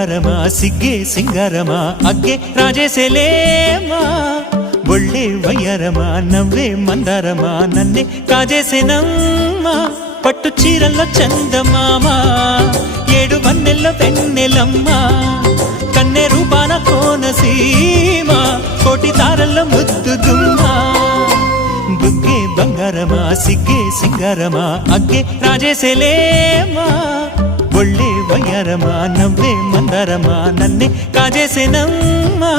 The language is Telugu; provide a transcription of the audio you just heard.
బంగారమా సిగ్గే సింగారమా అగ్గే రాజేసేలేమా ఒళ్ళే వయ్యారమా నవ్వే మందారమా నన్నే కాజేసేనమ్మా పట్టు చీరల్లో చందమామా ఏడు వన్నెల్లో వెన్నెలమ్మా కన్నె రూపాన కోనసీమ కోటి తారల్లో ముద్దుదుమ్మా బుగ్గే బంగారమా సిగ్గే సింగారమా అగ్గే రాజేసేలేమా ఒళ్ళే వయ్యారమా నవ్వే మందారమా నన్నే కాజేసేనమ్మా